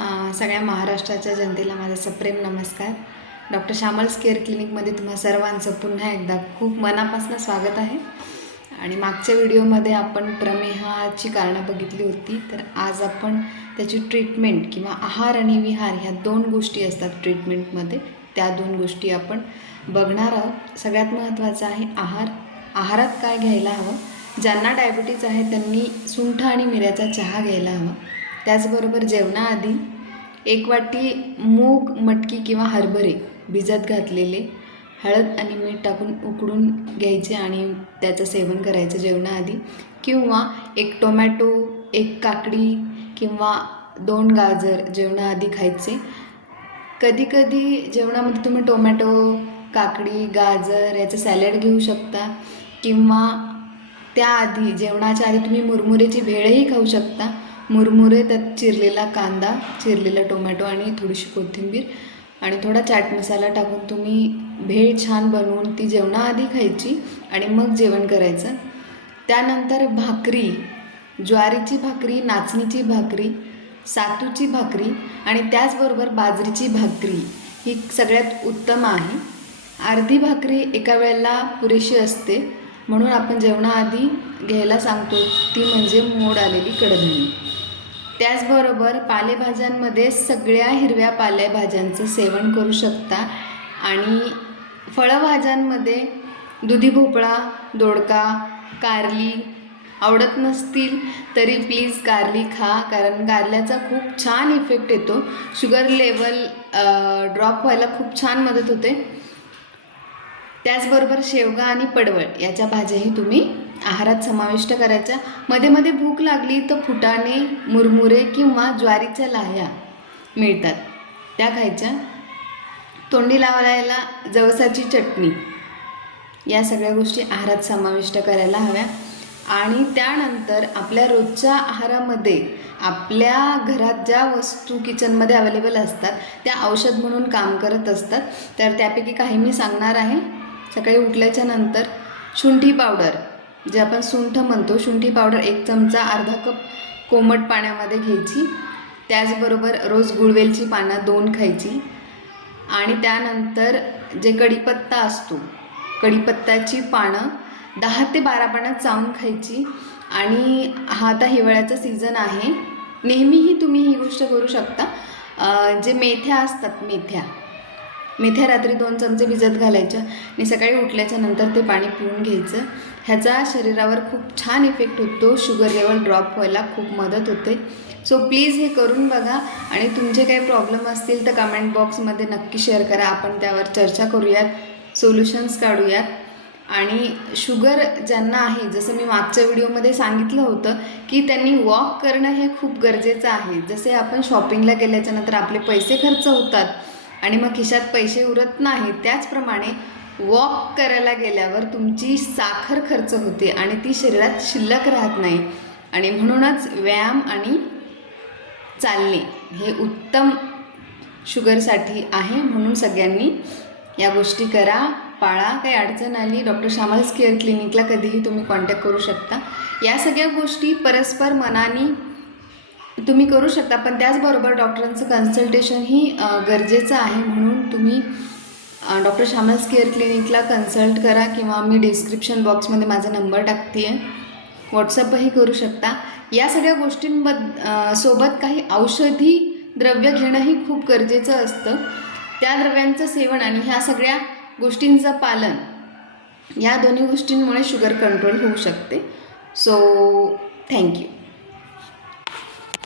सगळ्या महाराष्ट्राच्या जनतेला माझा सप्रेम नमस्कार. डॉक्टर श्यामल्स केअर क्लिनिकमध्ये तुम्हा सर्वांचं पुन्हा एकदा खूप मनापासून स्वागत आहे. आणि मागच्या व्हिडिओमध्ये आपण प्रमेहाची कारणं बघितली होती, तर आज आपण त्याची ट्रीटमेंट किंवा आहार आणि विहार ह्या दोन गोष्टी असतात ट्रीटमेंटमध्ये, त्या दोन गोष्टी आपण बघणार आहोत. सगळ्यात महत्त्वाचं आहे आहार. आहारात काय घ्यायला हवं? ज्यांना डायबिटीज आहे त्यांनी सुंठ आणि मिऱ्याचा चहा घ्यायला हवा. त्याचबरोबर जेवणाआधी 1 वाटी मूग, मटकी किंवा हरभरे भिजत घातलेले हळद आणि मीठ टाकून उकडून घ्यायचे आणि त्याचं सेवन करायचं जेवणाआधी. किंवा 1 टोमॅटो, 1 काकडी किंवा 2 गाजर जेवणाआधी खायचे. कधीकधी जेवणामध्ये तुम्ही टोमॅटो, काकडी, गाजर याचं सॅलड घेऊ शकता किंवा त्याआधी जेवणाच्या आधी तुम्ही मुरमुरेची भेळही खाऊ शकता. मुरमुरे, त्यात चिरलेला कांदा, चिरलेला टोमॅटो आणि थोडीशी कोथिंबीर आणि थोडा चाट मसाला टाकून तुम्ही भेळ छान बनवून ती जेवणाआधी खायची आणि मग जेवण करायचं. त्यानंतर भाकरी, ज्वारीची भाकरी, नाचणीची भाकरी, सातूची भाकरी आणि त्याचबरोबर बाजरीची भाकरी ही सगळ्यात उत्तम आहे. अर्धी भाकरी एका वेळेला पुरेशी असते, म्हणून आपण जेवणाआधी घ्यायला सांगतो, ती म्हणजे मोड आलेली कडधान्ये. त्याचबरोबर पालेभाज्यांमध्ये सगळ्या हिरव्या पालेभाज्यांचं सेवन करू शकता. आणि फळभाज्यांमध्ये दुधी भोपळा, दोडका, कारली आवडत नसतील तरी प्लीज कारली खा, कारण कारल्याचा खूप छान इफेक्ट येतो. शुगर लेवल ड्रॉप व्हायला खूप छान मदत होते. त्याचबरोबर शेवगा आणि पडवळ याच्या भाज्याही तुम्ही आहारात समाविष्ट करायच्या. मध्ये मध्ये भूक लागली तर फुटाणे, मुरमुरे किंवा ज्वारीच्या लाह्या मिळतात, त्या खायच्या. तोंडी लावायला जवसाची चटणी, या सगळ्या गोष्टी आहारात समाविष्ट करायला हव्या. आणि त्यानंतर आपल्या रोजच्या आहारामध्ये आपल्या घरात ज्या वस्तू किचनमध्ये अवेलेबल असतात त्या औषध म्हणून काम करत असतात, तर त्यापैकी काही मी सांगणार आहे. सकाळी उठल्याच्या नंतर शुंठी पावडर, जे आपण सुंठ म्हणतो, शुंठी पावडर 1 चमचा अर्धा कप कोमट पाण्यामध्ये घ्यायची. त्याचबरोबर रोज गुळवेलची पानं 2 खायची. आणि त्यानंतर जे कढीपत्ता असतो, कढीपत्त्याची पानं 10 ते 12 पाण्यात चावून खायची. आणि हा आता हिवाळ्याचा सीझन आहे, नेहमीही तुम्ही ही गोष्ट करू शकता. जे मेथ्या असतात, मेथ्या रात्री 2 चमचे भिजत घालायच्या आणि सकाळी उठल्याच्या नंतर ते पाणी पिऊन घ्यायचं. ह्याचा शरीरावर खूप छान इफेक्ट होतो. शुगर लेवल ड्रॉप व्हायला खूप मदत होते. सो प्लीज हे करून बघा. आणि तुमचे काही प्रॉब्लेम असतील तर कमेंट बॉक्समध्ये नक्की शेअर करा, आपण त्यावर चर्चा करूयात, सोल्युशन्स काढूयात. आणि शुगर ज्यांना आहे, जसं मी मागच्या व्हिडिओमध्ये सांगितलं होतं की त्यांनी वॉक करणं हे खूप गरजेचं आहे. जसे आपण शॉपिंगला गेल्याच्यानंतर आपले पैसे खर्च होतात आणि मग खिशात पैसे उरत नाही, त्याचप्रमाणे वॉक करायला गेल्यावर तुमची साखर खर्च होते आणि ती शरीरात शिल्लक राहत नाही. आणि म्हणूनच व्यायाम आणि चालणे हे उत्तम शुगरसाठी आहे. म्हणून सगळ्यांनी या गोष्टी करा, पाळा. काही अडचण आली डॉक्टर श्यामल्स केअर क्लिनिकला कधीही तुम्ही कॉन्टॅक्ट करू शकता. या सगळ्या गोष्टी परस्पर मनाने तुम्ही करू शकता, पण त्याचबरोबर डॉक्टरांचं कन्सल्टेशनही गरजेचं आहे. म्हणून तुम्ही डॉक्टर श्यामल्स केअर क्लिनिकला कन्सल्ट करा किंवा मी डिस्क्रिप्शन बॉक्समध्ये माझा नंबर टाकते आहे, व्हॉट्सअपही करू शकता. या सगळ्या सोबत काही औषधी द्रव्य घेणंही खूप गरजेचं असतं. त्या द्रव्यांचं सेवन आणि ह्या सगळ्या गोष्टींचं पालन, या दोन्ही गोष्टींमुळे शुगर कंट्रोल होऊ शकते. So thank you.